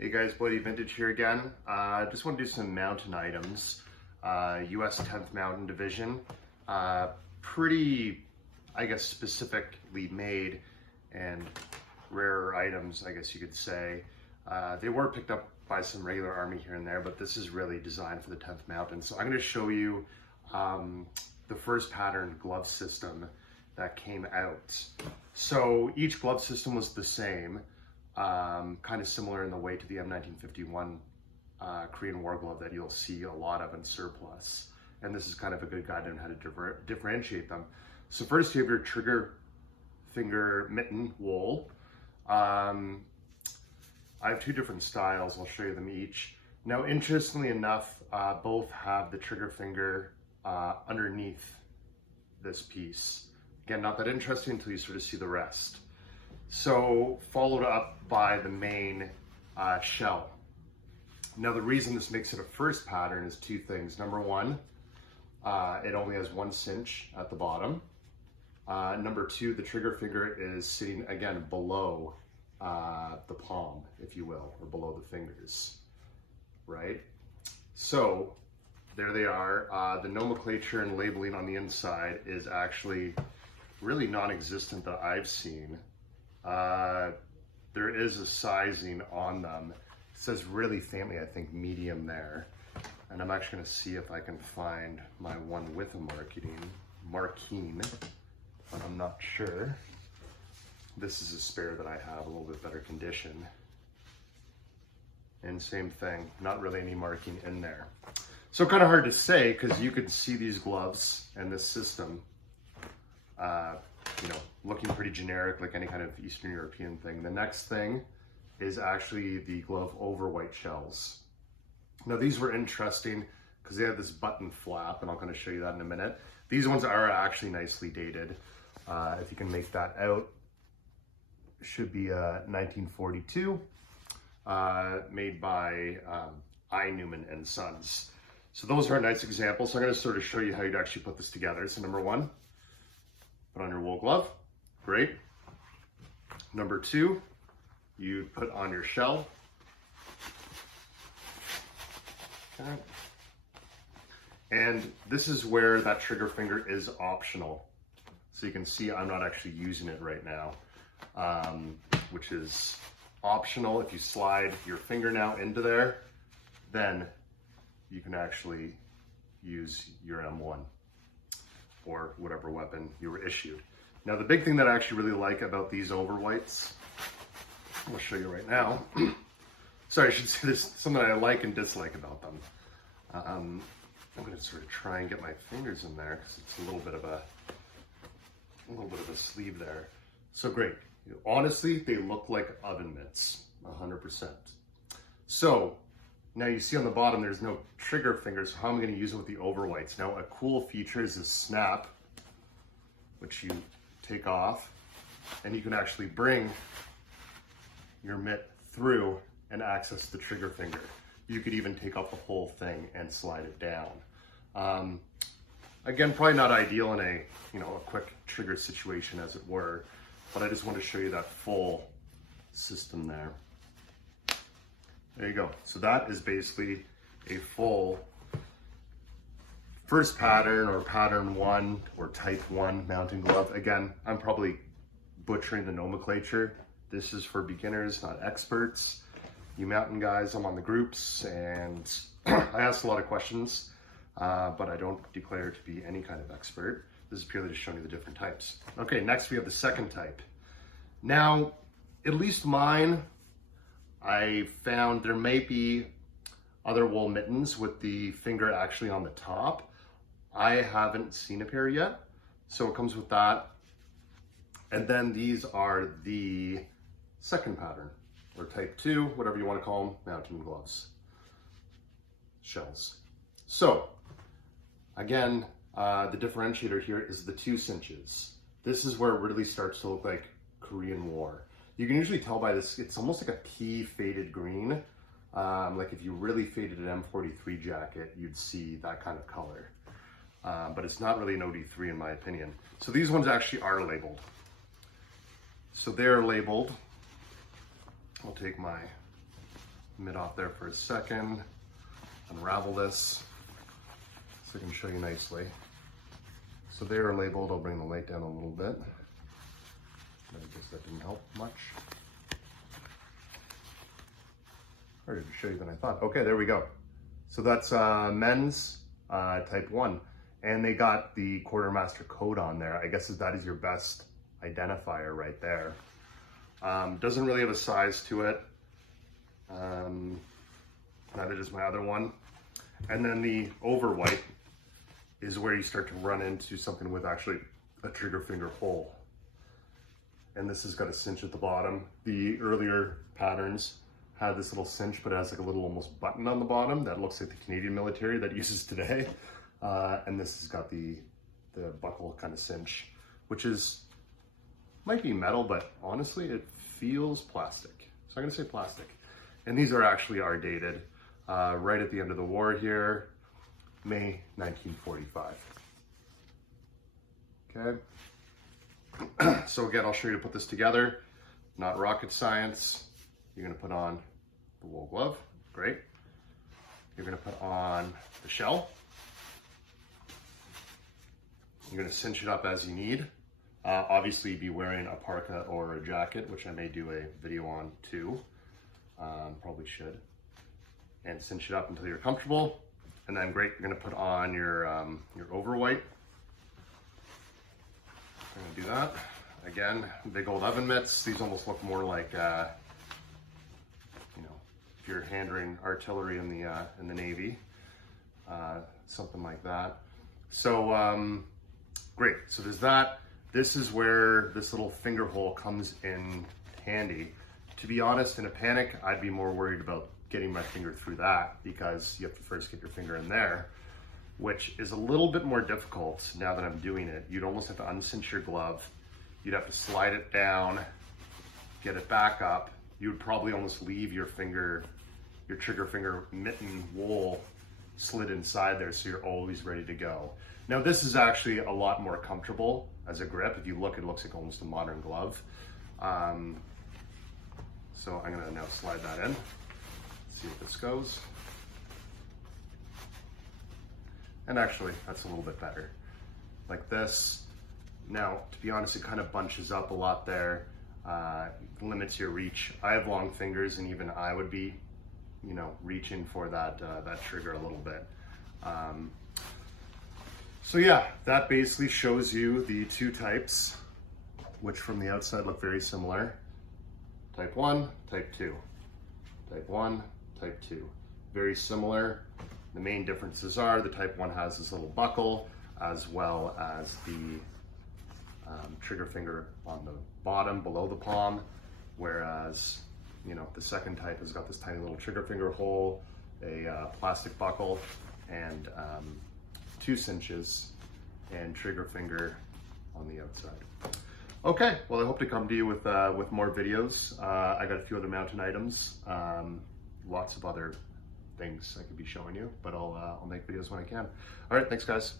Hey guys, Bloody Vintage here again. Just want to do some mountain items. US 10th Mountain Division. Pretty, I guess, specifically made and rarer items, I guess you could say. They were picked up by some regular army here and there, but this is really designed for the 10th Mountain. So I'm going to show you the first pattern glove system that came out. So each glove system was the same. Kind of similar in the way to the M1951 Korean War glove that you'll see a lot of in surplus. And this is kind of a good guide on how to differentiate them. So first you have your trigger finger mitten wool. I have two different styles. I'll show you them each. Now, interestingly enough, both have the trigger finger underneath this piece. Again, not that interesting until you sort of see the rest. So followed up by the main shell. Now the reason this makes it a first pattern is two things. Number one, it only has one cinch at the bottom. Number two, the trigger finger is sitting again below the palm, if you will, or below the fingers, right? So there they are. The nomenclature and labeling on the inside is actually really non-existent that I've seen. There is a sizing on them. It says really faintly, I think, medium there. And I'm actually going to see if I can find my one with a marking, but I'm not sure. This is a spare that I have, a little bit better condition. And same thing, not really any marking in there. So kind of hard to say because you could see these gloves and this system, you know, looking pretty generic like any kind of Eastern European thing. The next thing is actually the glove Overwhites shells. Now these were interesting because they have this button flap, and I'll kind of show you that in a minute. These ones are actually nicely dated. If you can make that out, should be 1942, made by I. Newman and Sons. So those are a nice example. So I'm going to sort of show you how you'd actually put this together. So number one, put on your wool glove, great. Number two, you put on your shell. Okay. And this is where that trigger finger is optional. So you can see I'm not actually using it right now, which is optional. If you slide your finger now into there, then you can actually use your M1 or whatever weapon you were issued. Now the big thing that I actually really like about these Overwhites, I'll show you right now. Sorry, I should say this, something I like and dislike about them. I'm going to sort of try and get my fingers in there because it's a little bit of a sleeve there. So great. Honestly, they look like oven mitts, 100%. So now you see on the bottom, there's no trigger finger, so how am I going to use it with the Overwhites? Now a cool feature is this snap, which you take off, and you can actually bring your mitt through and access the trigger finger. You could even take off the whole thing and slide it down. Again, probably not ideal in a quick trigger situation, as it were, but I just want to show you that full system there. There you go. So that is basically a full first pattern or pattern 1 or type 1 mountain glove. Again, I'm probably butchering the nomenclature. This is for beginners, not experts. You mountain guys, I'm on the groups, and I ask a lot of questions, but I don't declare to be any kind of expert. This is purely just showing you the different types. Okay, next we have the second type. Now, at least mine, I found there may be other wool mittens with the finger actually on the top. I haven't seen a pair yet, so it comes with that. And then these are the second pattern, or type 2, whatever you want to call them, mountain gloves, shells. So again, the differentiator here is the 2 cinches. This is where it really starts to look like Korean War. You can usually tell by this, it's almost like a pea faded green. Like if you really faded an M43 jacket, you'd see that kind of color. But it's not really an OD3 in my opinion. So these ones actually are labeled. So they're labeled. I'll take my mitt off there for a second, unravel this so I can show you nicely. So they are labeled. I'll bring the light down a little bit. I guess that didn't help much. Harder to show you than I thought. Okay, there we go. So that's Mittens Type I. And they got the quartermaster code on there. I guess that is your best identifier right there. Doesn't really have a size to it. Neither does my other one. And then the Overwhite is where you start to run into something with actually a trigger finger hole. And this has got a cinch at the bottom. The earlier patterns had this little cinch, but it has like a little almost button on the bottom that looks like the Canadian military that uses today. And this has got the buckle kind of cinch, which might be metal, but honestly, it feels plastic. So I'm gonna say plastic. And these are actually dated right at the end of the war here, May 1945. Okay. So again, I'll show you to put this together. Not rocket science. You're gonna put on the wool glove, great. You're gonna put on the shell. You're gonna cinch it up as you need. Obviously be wearing a parka or a jacket, which I may do a video on too. Probably should. And cinch it up until you're comfortable. And then great, you're gonna put on your Overwhite. I'm gonna do that. Again, big old oven mitts. These almost look more like, you know, if you're handling artillery in the Navy, something like that. So great. So there's that. This is where this little finger hole comes in handy. To be honest, in a panic, I'd be more worried about getting my finger through that because you have to first get your finger in there, which is a little bit more difficult now that I'm doing it. You'd almost have to uncinch your glove. You'd have to slide it down, get it back up. You would probably almost leave your finger, your trigger finger mitten wool slid inside there so you're always ready to go. Now this is actually a lot more comfortable as a grip. If you look, it looks like almost a modern glove. So I'm gonna now slide that in, see if this goes. And actually, that's a little bit better. Like this. Now, to be honest, it kind of bunches up a lot there, limits your reach. I have long fingers and even I would be, you know, reaching for that trigger a little bit. So yeah, that basically shows you the two types, which from the outside look very similar. Type 1, Type 2. Type 1, Type 2. Very similar. The main differences are the Type 1 has this little buckle as well as the trigger finger on the bottom below the palm, whereas, you know, the second type has got this tiny little trigger finger hole, a plastic buckle, and 2 cinches and trigger finger on the outside. Okay, well, I hope to come to you with more videos. I got a few other mountain items, lots of other things I could be showing you, but I'll make videos when I can. All right, thanks guys.